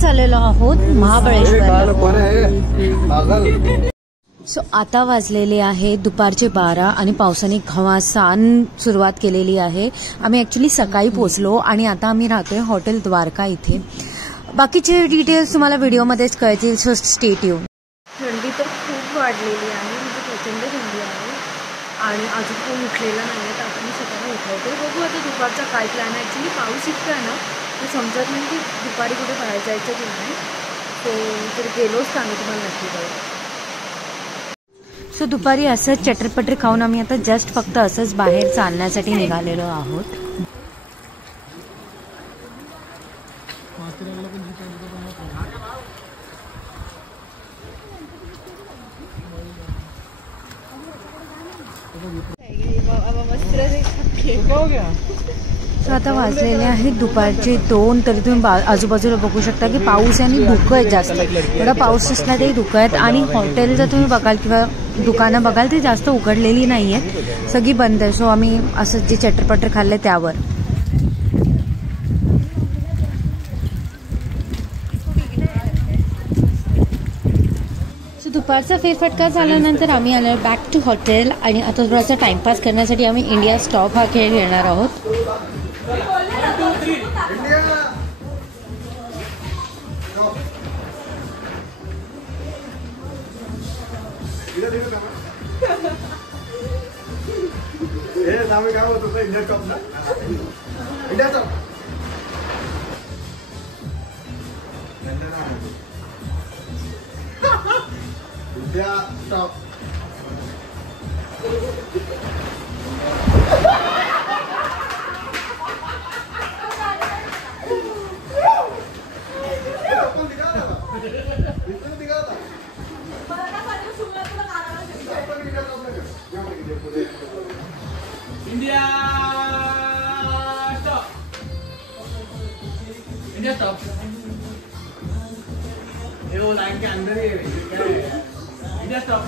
आम्हीच आलेलो आहोत महाबळेश्वर. सो आता वाजलेले आहे दुपारचे 12 आणि पावसाने घमासान सुरुवात केलेली आहे. आम्ही ऍक्च्युली सकाळी पोहोचलो आणि आता आम्ही राहतोय हॉटेल द्वारका इथे. बाकीचे डिटेल्स तुम्हाला व्हिडिओमध्येच कळतील, सो स्टे ट्यून. थंडी तर खूप वाढलेली आहे, म्हणजे प्रचंड थंडी आहे आणि अजून कोण उठलेला नाही आहे. तर आता मी सकाळी उठवते. बघू आता दुपारचा काय प्लॅन आहे. ॲक्च्युली पाऊस इतका आहे ना, ते समजत नाही की दुपारी कुठे बाहेर जायचं की नाही. सो जर गेलोच तर आम्ही तुम्हाला नक्की कळू. सो दुपारी असंच चटरपटर खाऊन आम्ही आता जस्ट फक्त असंच बाहेर चालण्यासाठी निघालेलो आहोत. सो आता वाजलेले आहेत दुपारचे 2. तरी तुम्ही आजूबाजूला बघू शकता की पाऊस आणि धुकं आहेत जास्त. एवढा पाऊस असला तरी धुकं आहेत. आणि हॉटेल जर तुम्ही बघाल किंवा दुकानं बघाल ती जास्त उघडलेली नाही आहेत, सगळी बंद आहे. सो आम्ही असं जे चटरपटर खाल्ले त्यावर. दुपारचा फेरफटका झाल्यानंतर आम्ही आलो बॅक टू हॉटेल आणि आता थोडासा टाइमपास करण्यासाठी आम्ही इंडिया स्टॉप हा खेळ खेळणार आहोत. Stop. India stop. India stop. ये वो लाइन के अंदर ही है. India stop.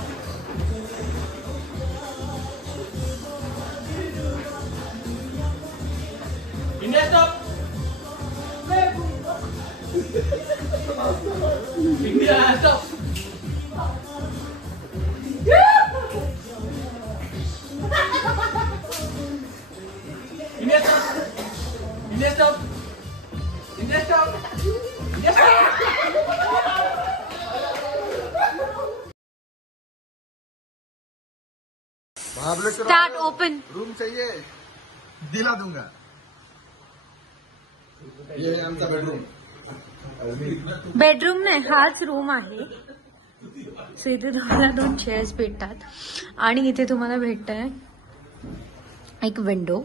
India stop. India stop. India stop. India stop. India stop. India stop. Start open. Room चाहिए दिला दूंगा. ये है आमचा बेडरूम. बेडरूम नाही, हाच रूम आहे. सो इथे तुम्हाला 2 चेअर्स भेटतात आणि इथे तुम्हाला भेटतंय एक विंडो.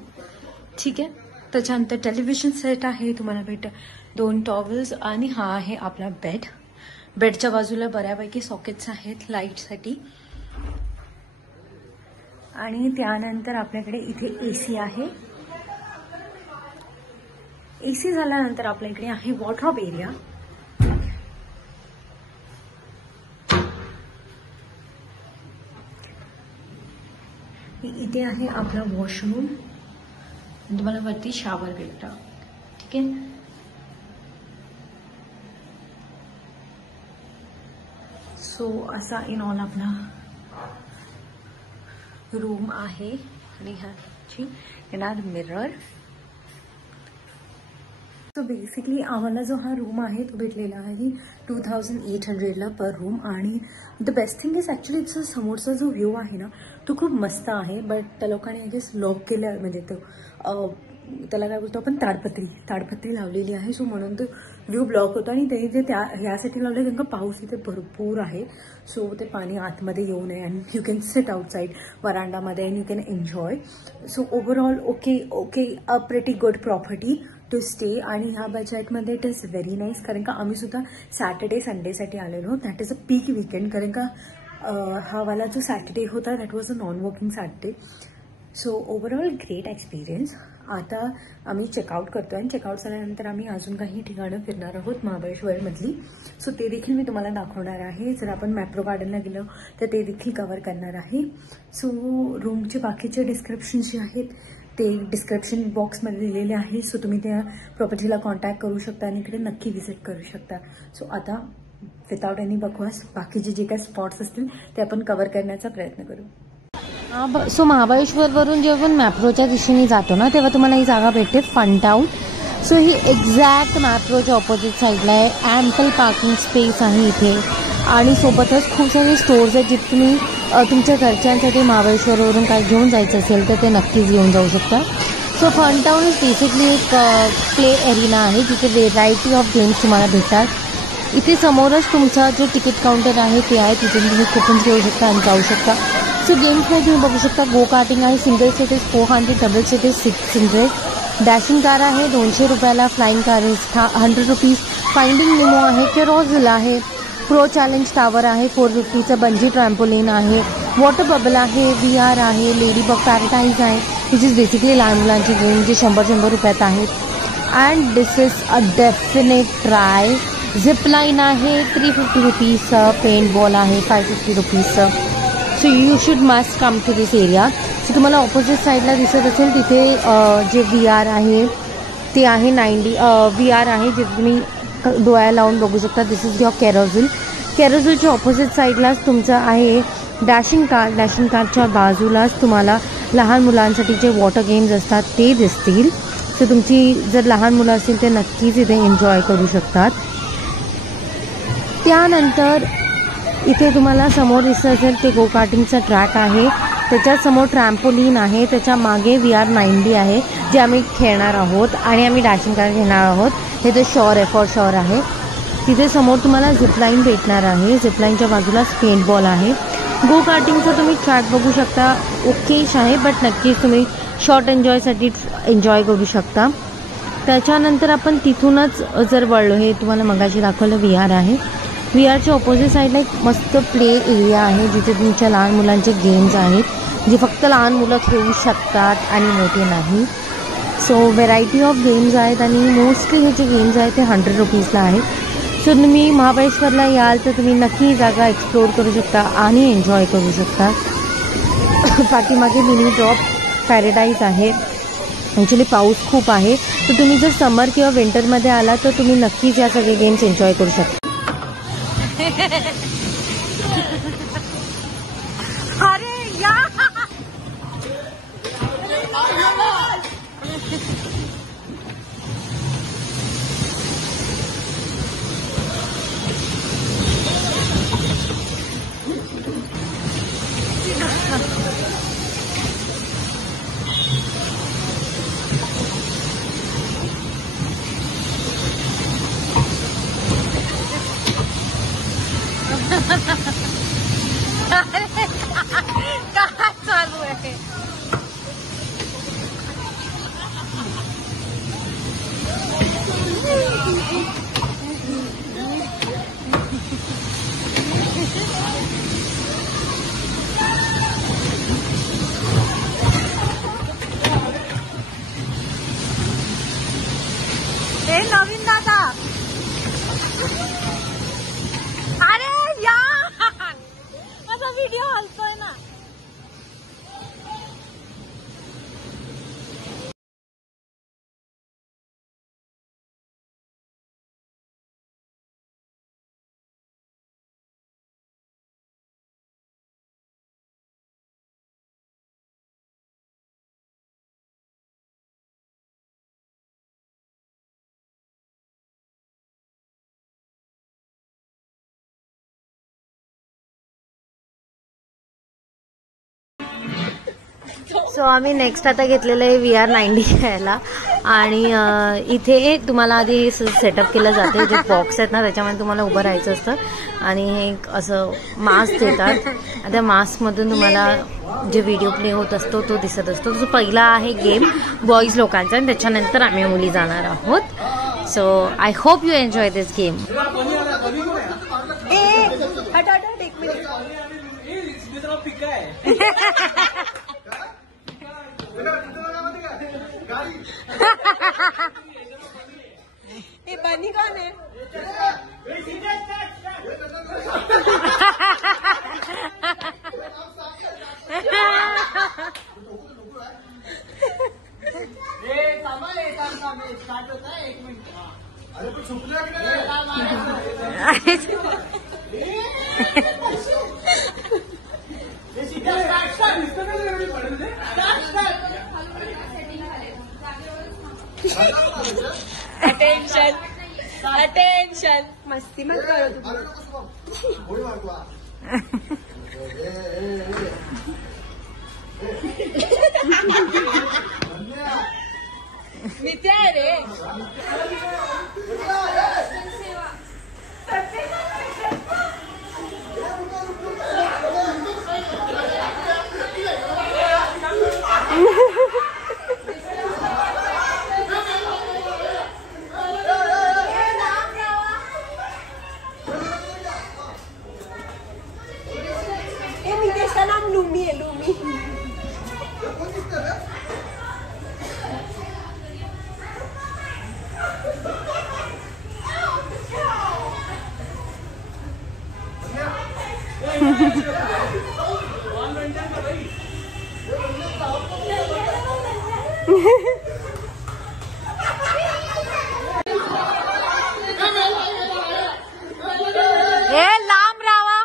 ठीक आहे. त्याच्यानंतर टेलिव्हिजन सेट आहे, तुम्हाला भेटतं 2 टॉवेल्स आणि हा आहे आपला बेड. बेडच्या बाजूला बऱ्यापैकी सॉकेट्स आहेत लाईटसाठी. आणि त्यानंतर आपल्याकडे इथे एसी आहे. एसी झाल्यानंतर आपल्या इकडे आहे वॉर्डरोब एरिया. इथे आहे आपला वॉशरूम. तुम्हाला वरती शावर भेटतं. ठीक आहे. सो असा इन ऑल आपला रूम आहे. आणि ह्याची येणार मिरर. सो बेसिकली आम्हाला जो हा रूम आहे तो भेटलेला आहे 2800 पर रूम. आणि the best thing is actually जो समोरचा जो व्ह्यू आहे ना तो खूप मस्त आहे. बट त्या लोकांनी आय गेस लॉक केलं, म्हणजे तो त्याला काय बोलतो आपण ताडपत्री लावलेली आहे. सो म्हणून तो व्ह्यू ब्लॉक होतो. आणि ते जे ह्यासाठी लावलं कारण का पाऊस इथे भरपूर आहे. सो ते पाणी आतमध्ये येऊ नये. And you can sit outside वरांडामध्ये and you can enjoy. So overall okay a pretty good property to stay. आणि ह्या बजेटमध्ये इट इज व्हेरी नाईस. कारण का आम्ही सुद्धा सॅटर्डे संडेसाठी आलेलो. That is a peak weekend. कारण का हा वाला जो सॅटर्डे होता that was a non working Saturday. So overall great experience. आता आम्ही चेकआउट करतोय आणि चेकआउट झाल्यानंतर आम्ही अजून काही ठिकाणं फिरणार आहोत महाबळेश्वरमधली. सो ते देखील मी तुम्हाला दाखवणार आहे. जर आपण मॅप्रो गार्डनला गेलो तर ते देखील कव्हर करणार आहे. सो रूमचे बाकीचे डिस्क्रिप्शन जे आहेत ते डिस्क्रिप्शन बॉक्समध्ये दिलेले आहे. सो तुम्ही त्या प्रॉपर्टीला कॉन्टॅक्ट करू शकता आणि इकडे नक्की व्हिजिट करू शकता. सो आता विदाउट एनी बकवास बाकीचे जे काही स्पॉट्स असतील ते आपण कव्हर करण्याचा प्रयत्न करू. सो महाबळेश्वरवरून जेव्हा आपण मॅप्रोच्या दिशेने जातो ना तेव्हा तुम्हाला ही जागा भेटते फंट आउट. सो ही एक्झॅक्ट मॅप्रोच्या ऑपोजिट साईडला आहे. ॲम्पल पार्किंग स्पेस आहे इथे आणि सोबतच खूप सारे स्टोर्स आहेत जिथे तुम्ही तुमच्या घरच्यांसाठी महाबळेश्वरवरून काही घेऊन जायचं असेल तर ते नक्कीच घेऊन जाऊ शकता. So fun town is basically एक प्ले एरिना आहे जिथे व्हेरायटी ऑफ गेम्स तुम्हाला भेटतात. इथे समोरच तुमचा जो तिकीट काउंटर आहे ते आहे, तिथून तुम्ही कुपन्स घेऊ शकता आणि जाऊ शकता. सो गेम्समध्ये तुम्ही बघू शकता गो कार्टिंग आहे, single seat is 400, double seat is 600. Dashing car आहे 200 रुपयाला, flying car is 100 rupees. Finding निमो आहे, केरोझिल आहे, प्रो चॅलेंज टावर आहे 450चं, बंजी ट्रॅम्पोलिन आहे, वॉटर बबल आहे, VR आहे, लेडीबग पॅराडाईज आहे विच इज बेसिकली लहान मुलांची गेम जी 100 रुपयात आहेत. And this is a definite try. Zipline आहे 350 रुपीजचं, पेंट बॉल आहे 550 रुपीजचं. So you should must come to this area. So तुम्हाला ऑपोजिट साईडला दिसत असेल तिथे जे VR आहे ते आहे 90 VR आहे जे तुम्ही डोळ्या लावून बघू शकता. दिस इज युअर केरोझिल. केरोझिलच्या ऑपोजिट साईडलाच तुमचं आहे डॅशिंग कार. डॅशिंग कारच्या बाजूलाच तुम्हाला लहान मुलांसाठी जे वॉटर गेम्स असतात ते दिसतील. सो तुमची जर लहान मुलं असतील ते नक्कीच इथे एन्जॉय करू शकतात. त्यानंतर इथे तुम्हाला समोर दिसत असेल ते गो कार्टिंगचा ट्रॅक आहे, त्याच्यासमोर ट्रॅम्पोलिन आहे, त्याच्या मागे VR90 आहे जे आम्ही खेळणार आहोत आणि आम्ही डॅशिंग कार घेणार आहोत. हे ते शॉर आहे, फॉर शॉर आहे. तिथे समोर तुम्हाला झिपलाईन भेटणार आहे, झिपलाईनच्या बाजूला पेंट बॉल आहे. गो कार्टिंगचा तुम्ही ट्रॅक बघू शकता, ओकेश आहे बट नक्कीच तुम्ही शॉर्ट एन्जॉयसाठी एन्जॉय करू शकता. त्याच्यानंतर आपण तिथूनच जर वळलो, हे तुम्हाला मगाशी दाखवलं VR आहे. VRच्या ऑपोजिट साईडला एक मस्त प्ले एरिया आहे जिथे तुमच्या लहान मुलांचे गेम्स आहेत जे फक्त लहान मुलं खेळू शकतात आणि मोठे नाही. सो व्हेरायटी ऑफ गेम्स आहेत आणि मोस्टली हे जे गेम्स आहेत ते 100 रुपीजला आहेत. सो तुम्ही महाबळेश्वरला याल तर तुम्ही नक्की जागा एक्सप्लोर करू शकता आणि एन्जॉय करू शकता. पाठीमागे मिनी ड्रॉप पॅराडाईज आहे. ॲक्च्युली पाऊस खूप आहे तर तुम्ही जर समर किंवा विंटरमध्ये आला तर तुम्ही नक्कीच या सगळे गेम्स एन्जॉय करू शकता. अरे या काय चालू आहे? हे नवीन दादा, अरे या माझा व्हिडिओ हलतोय ना. सो आम्ही नेक्स्ट आता घेतलेलं आहे VR90 घ्यायला आणि इथे तुम्हाला आधी सेटअप केलं जाते. जे बॉक्स आहेत ना त्याच्यामध्ये तुम्हाला उभं राहायचं असतं आणि हे असं मास्क देतात. त्या मास्कमधून तुम्हाला जे व्हिडिओ प्ले होत असतो तो दिसत असतो. जो पहिला आहे गेम बॉईज लोकांचा आणि त्याच्यानंतर आम्ही मुली जाणार आहोत. So I hope you enjoy this game. ये बनी कौन है? अटेन्शन अटेन्शन मस्ती मत करो मित्या आहे रे. लुमी आहे लुमी. लांब राहा.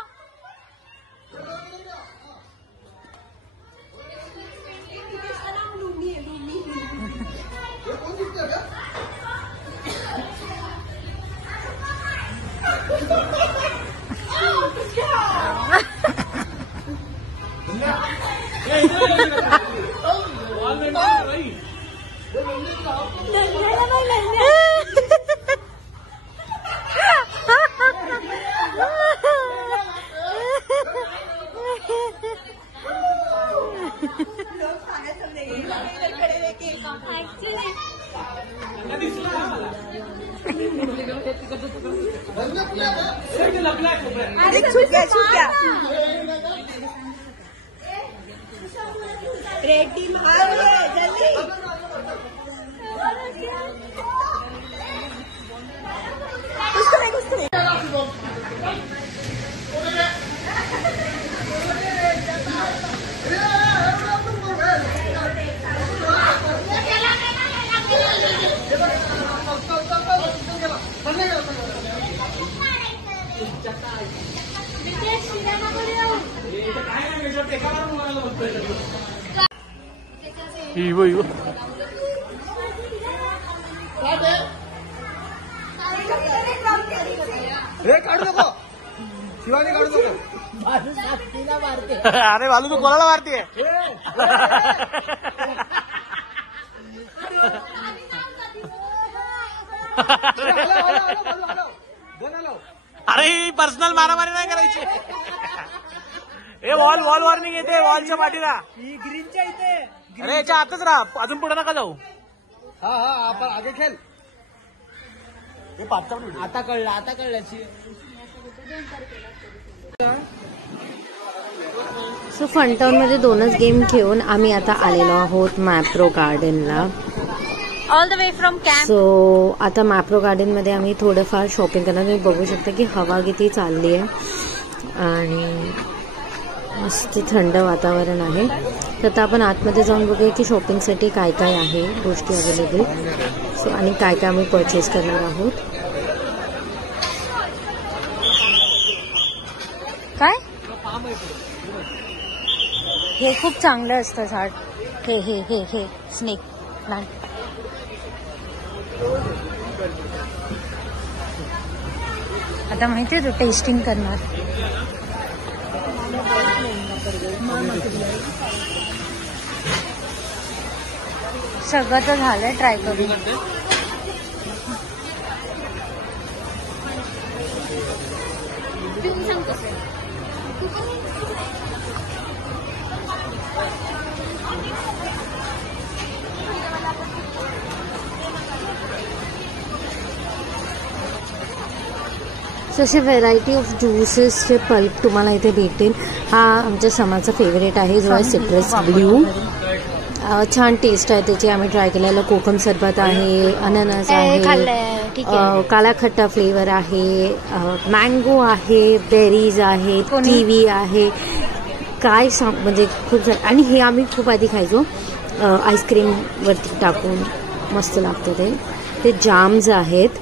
रेडी जल्दी काढू नको शिवानी, काढू नको. अरे बालू तू कोणाला मारते? अरे पर्सनल मारामारी नाही करायची. हे वॉल वॉर्निंग येते वॉलच्या पाठीला. ग्रीनच्या इथे. अरे याच्या आतच राहा, अजून पुढे नका जाऊ. हा आपण आगे खेळ. हे पाचचा आता कळलं सो फनटाउन मध्ये 2च गेम खेळून आम्ही आता आलेलो आहोत मॅप्रो गार्डनला. All the way from camp. So आता मॅप्रो गार्डन मध्ये आम्ही थोडंफार शॉपिंग करणार. तुम्ही बघू शकता की हवा किती चालली आहे आणि मस्त थंड वातावरण आहे. तर आता आपण आतमध्ये जाऊन बघूया की शॉपिंगसाठी काय काय आहे गोष्टी अवेलेबल. सो आणि काय काय आम्ही परचेस करणार आहोत. काय हे खूप चांगलं असतं झाड. हे हे हे हे स्नेक प्लांट. आता माहितीये तू टेस्टिंग करणार. सगळं तर झालंय, ट्राय करू. असे व्हेरायटी ऑफ ज्यूसेसचे पल्प तुम्हाला इथे भेटेल. हा आमच्या समाचा फेवरेट आहे जो आहे सिट्रस ब्ल्यू. छान टेस्ट आहे त्याची. आम्ही ट्राय केलेलं कोकम सरबत आहे, अननस आहे, काला खट्टा फ्लेवर आहे, मँगो आहे, बेरीज आहे, किवी आहे. काय सांग म्हणजे खूप. आणि हे आम्ही खूप आधी खायचो आईस्क्रीम वरती टाकून. मस्त लागतं ते. जाम्स आहेत.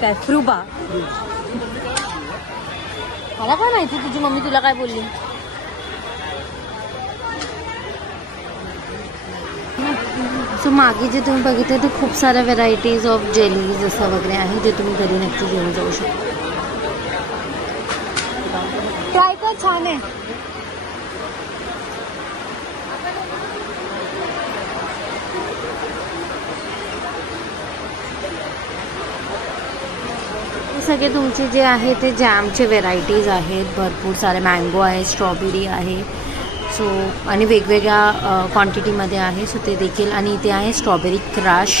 काय फ्रुबा? मला काय माहिती तुझी मम्मी तुला काय बोलली. सो मागे जे तुम्ही बघितलं ते खूप साऱ्या व्हेरायटीज ऑफ जेलीज असं वगैरे आहे जे तुम्ही घरी नक्की घेऊन जाऊ शकता. ट्राय कर, छान आहे. सगळे तुमचे जे आहे ते जॅमचे व्हेरायटीज आहेत, भरपूर सारे मँगो आहे, स्ट्रॉबेरी आहे. सो आणि वेगवेगळ्या क्वांटिटीमध्ये आहे. सो ते देखील. आणि इथे आहे strawberry crush.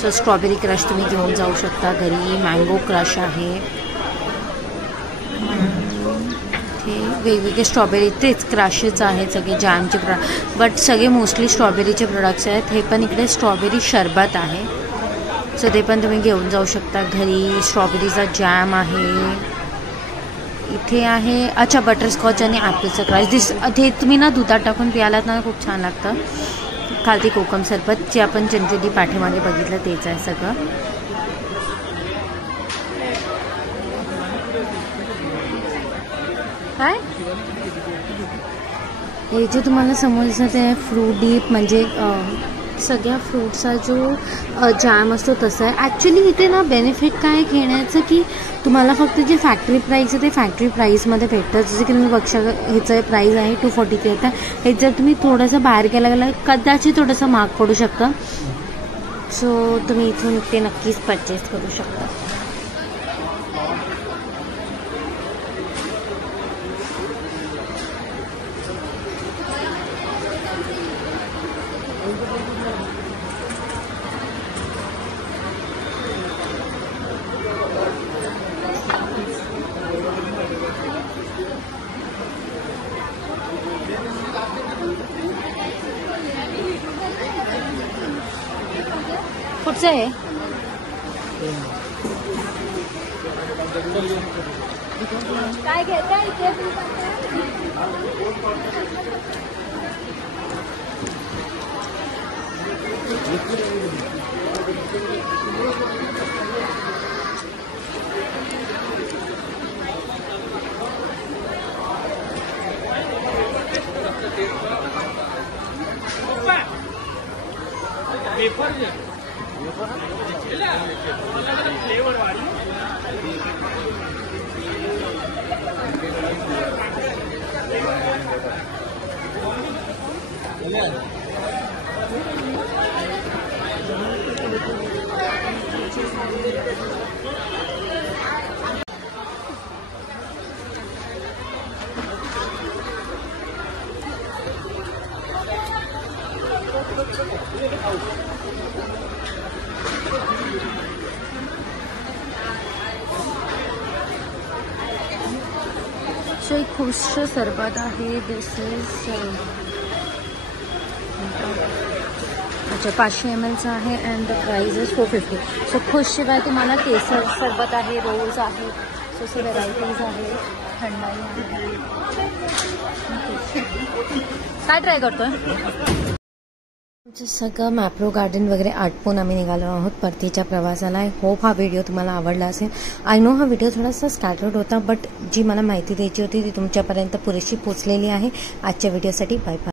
So strawberry crush तुम्ही घेऊन जाऊ शकता घरी. मँगो क्रश आहे. इथे वेगवेगळे स्ट्रॉबेरी तेच क्रशेच आहेत सगळे जॅमचे प्रोडक्ट, बट सगळे मोस्टली स्ट्रॉबेरीचे प्रोडक्ट्स आहेत. हे पण इकडे स्ट्रॉबेरी शरबत आहे. सो ते पण तुम्ही घेऊन जाऊ शकता घरी. स्ट्रॉबेरीचा जॅम आहे इथे आहे. अच्छा, बटरस्कॉच आणि ॲपलचं क्रश. ते तुम्ही ना दुधात टाकून प्यालात ना खूप छान लागतं. खालती कोकम सरबत जे आपण जनरली पाठीमागे बघितलं तेच आहे सगळं. काय हे जे तुम्हाला समोर दिसत आहे फ्रूट डीप, म्हणजे सगळ्या फ्रूटचा जो जॅम असतो तसं आहे. ॲक्च्युली इथे ना बेनिफिट काय घेण्याचं की तुम्हाला फक्त जे फॅक्टरी प्राईस आहे ते फॅक्टरी प्राईसमध्ये भेटतं. जसं की तुम्ही बघा ह्याचं प्राईस आहे 243. तर हे जर तुम्ही थोडंसं बाहेर गेला कदाचित थोडंसं महाग पडू शकतं. सो तुम्ही इथून ते नक्कीच परचेस करू शकता. कुठचं आहे? काय घेताय इथे? सो एक खुशचं सरबत आहे. दिस इज अच्छा 500 mlचं आहे and the price is 450. So खुशशिवाय तुम्हाला केसर सरबत आहे, रोल्स आहे, सो असे व्हेरायटीज आहे, थंडाई आहे. काय ट्राय करतोय? सगळं मॅप्रो गार्डन वगैरे आटपून आम्ही निघालो आहोत परतीच्या प्रवासाला. आय होप हा व्हिडिओ तुम्हाला आवडला असेल. आय नो हा व्हिडिओ थोडासा स्कॅटर्ड होता, बट जी मला माहिती द्यायची होती ती तुमच्यापर्यंत पुरेशी पोचलेली आहे. आजच्या व्हिडिओसाठी बाय बाय.